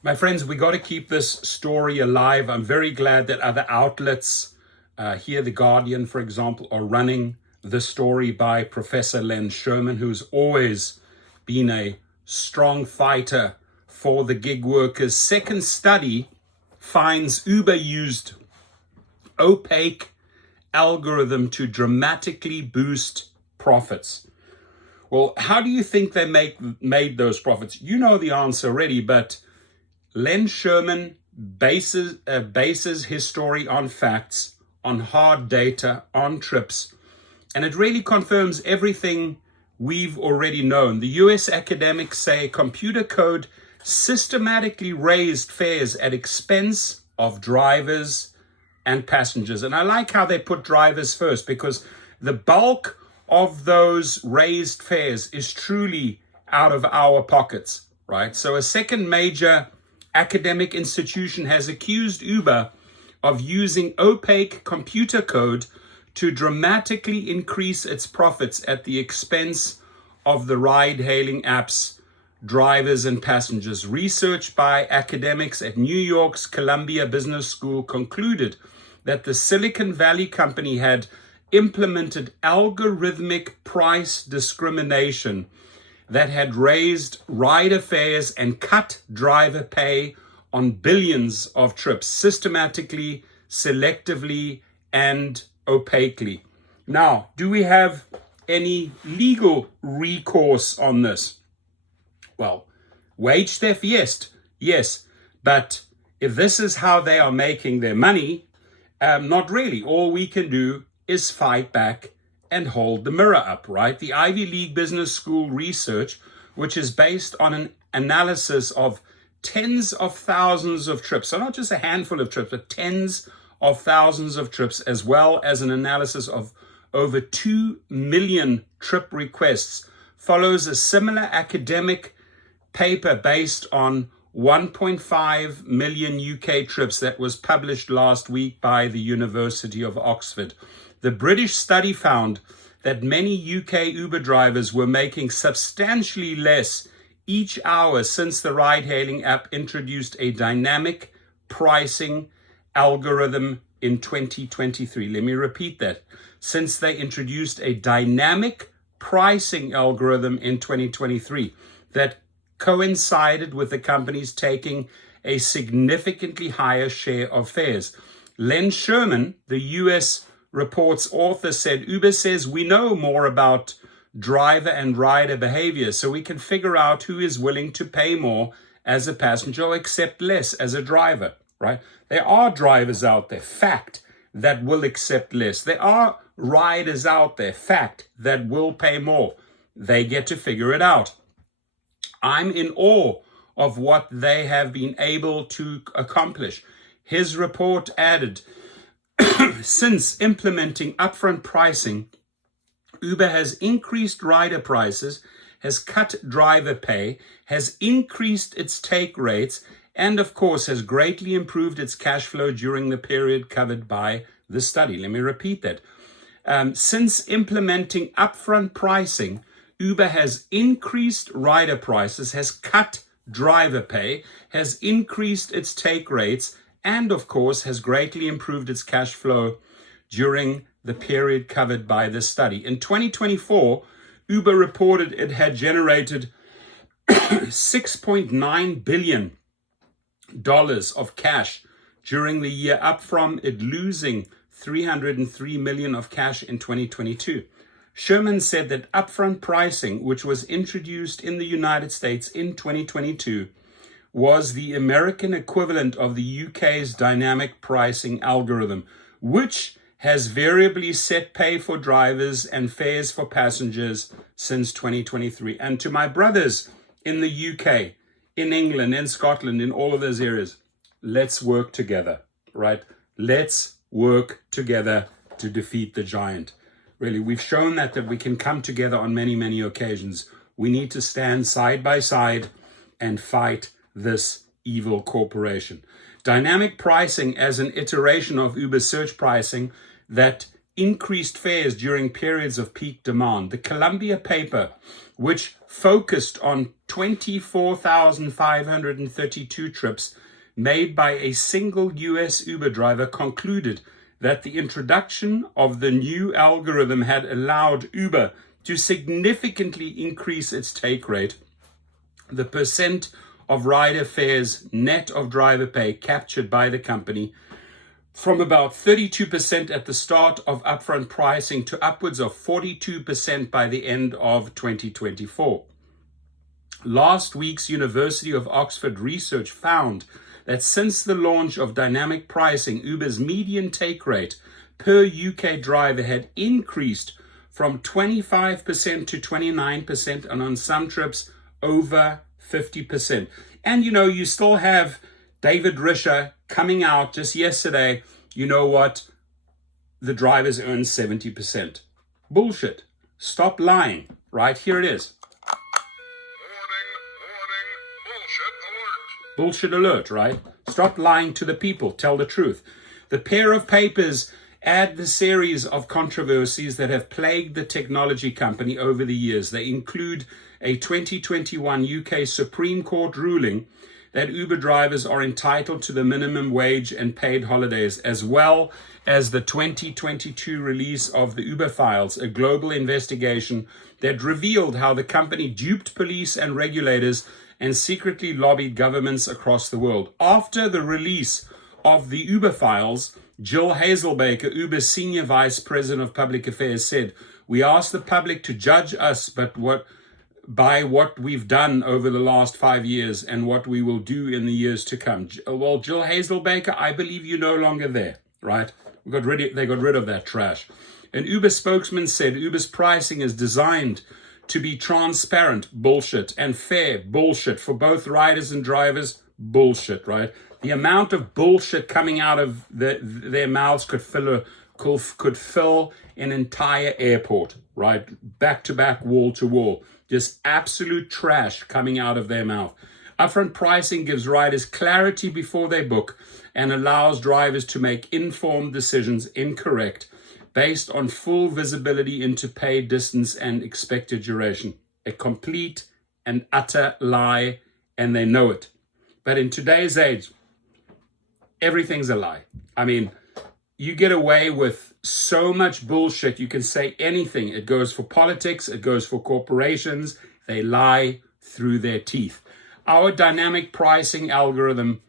My friends, we got to keep this story alive. I'm very glad that other outlets, here The Guardian, for example, are running the story by Professor Len Sherman, who's always been a strong fighter for the gig workers. Second study finds Uber used opaque algorithm to dramatically boost profits. Well, how do you think they made those profits? You know the answer already, but Len Sherman bases his story on facts, on hard data, on trips, and it really confirms everything we've already known. The US academics say computer code systematically raised fares at expense of drivers and passengers. And I like how they put drivers first, because the bulk of those raised fares is truly out of our pockets, right? So a second major academic institution has accused Uber of using opaque computer code to dramatically increase its profits at the expense of the ride-hailing apps, drivers, and passengers. Research by academics at New York's Columbia Business School concluded that the Silicon Valley company had implemented algorithmic price discrimination that had raised rider fares and cut driver pay on billions of trips, systematically, selectively, and opaquely. Now, do we have any legal recourse on this? Well, wage theft, yes, but if this is how they are making their money, not really. All we can do is fight back and hold the mirror up, right? The Ivy League Business School research, which is based on an analysis of tens of thousands of trips, so not just a handful of trips, but tens of thousands of trips, as well as an analysis of over 2 million trip requests, follows a similar academic paper based on 1.5 million UK trips that was published last week by the University of Oxford. The British study found that many UK Uber drivers were making substantially less each hour since the ride-hailing app introduced a dynamic pricing algorithm in 2023. Let me repeat that. Since they introduced a dynamic pricing algorithm in 2023 that coincided with the companies taking a significantly higher share of fares. Len Sherman, the US report's author, said, Uber says we know more about driver and rider behavior, so we can figure out who is willing to pay more as a passenger or accept less as a driver, right? There are drivers out there, fact, that will accept less. There are riders out there, fact, that will pay more. They get to figure it out. I'm in awe of what they have been able to accomplish. His report added, since implementing upfront pricing, Uber has increased rider prices, has cut driver pay, has increased its take rates, and of course has greatly improved its cash flow during the period covered by the study. Let me repeat that. Since implementing upfront pricing, Uber has increased rider prices, has cut driver pay, has increased its take rates, and of course has greatly improved its cash flow during the period covered by this study. In 2024, Uber reported it had generated $6.9 billion of cash during the year, up from it losing $303 million of cash in 2022. Sherman said that upfront pricing, which was introduced in the United States in 2022, was the American equivalent of the UK's dynamic pricing algorithm, which has variably set pay for drivers and fares for passengers since 2023. And to my brothers in the UK, in England, in Scotland, in all of those areas, let's work together, right? Let's work together to defeat the giant. Really, we've shown that we can come together on many, many occasions. We need to stand side by side and fight this evil corporation. Dynamic pricing as an iteration of Uber search pricing that increased fares during periods of peak demand. The Columbia paper, which focused on 24,532 trips made by a single US Uber driver, concluded that the introduction of the new algorithm had allowed Uber to significantly increase its take rate, the percent of rider fares net of driver pay captured by the company, from about 32% at the start of upfront pricing to upwards of 42% by the end of 2024. Last week's University of Oxford research found that since the launch of dynamic pricing, Uber's median take rate per UK driver had increased from 25% to 29%, and on some trips over 50%. And you still have David Risher coming out just yesterday. You know what? The drivers earn 70%. Bullshit. Stop lying. Right here it is. Bullshit alert, right? Stop lying to the people. Tell the truth. The pair of papers add the series of controversies that have plagued the technology company over the years. They include a 2021 UK Supreme Court ruling that Uber drivers are entitled to the minimum wage and paid holidays, as well as the 2022 release of the Uber Files, a global investigation that revealed how the company duped police and regulators and secretly lobbied governments across the world. After the release of the Uber Files, Jill Hazelbaker, Uber's senior vice president of public affairs, said, "We ask the public to judge us by what we've done over the last 5 years and what we will do in the years to come." Well, Jill Hazelbaker, I believe you're no longer there, right? They got rid of that trash. An Uber spokesman said Uber's pricing is designed to be transparent, bullshit, and fair, bullshit, for both riders and drivers, bullshit, right? The amount of bullshit coming out of their mouths could fill an entire airport, right? Back to back, wall to wall. Just absolute trash coming out of their mouth. Upfront pricing gives riders clarity before they book and allows drivers to make informed decisions, based on full visibility into paid distance and expected duration. A complete and utter lie, and they know it. But in today's age, everything's a lie. I mean, you get away with so much bullshit. You can say anything. It goes for politics. It goes for corporations. They lie through their teeth. Our dynamic pricing algorithm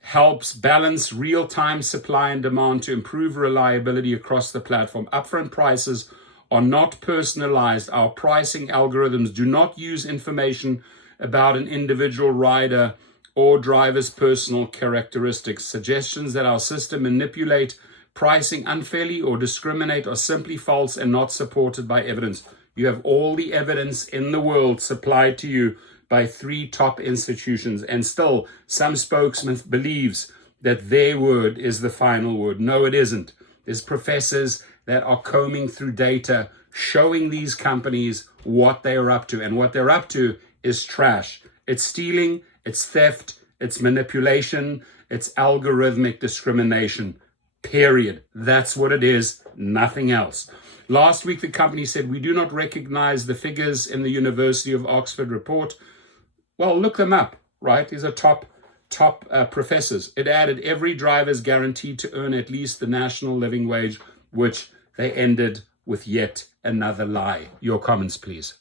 helps balance real-time supply and demand to improve reliability across the platform. Upfront prices are not personalized. Our pricing algorithms do not use information about an individual rider or driver's personal characteristics. Suggestions that our system manipulate pricing unfairly or discriminate are simply false and not supported by evidence. You have all the evidence in the world supplied to you by 3 top institutions, and still some spokesman believes that their word is the final word. No, it isn't. There's professors that are combing through data, showing these companies what they're up to, and what they're up to is trash. It's stealing, it's theft, it's manipulation, it's algorithmic discrimination. Period. That's what it is, nothing else. Last week, the company said, "We do not recognize the figures in the University of Oxford report." Well, look them up, right? These are top professors. It added every driver is guaranteed to earn at least the national living wage, which they ended with yet another lie. Your comments, please.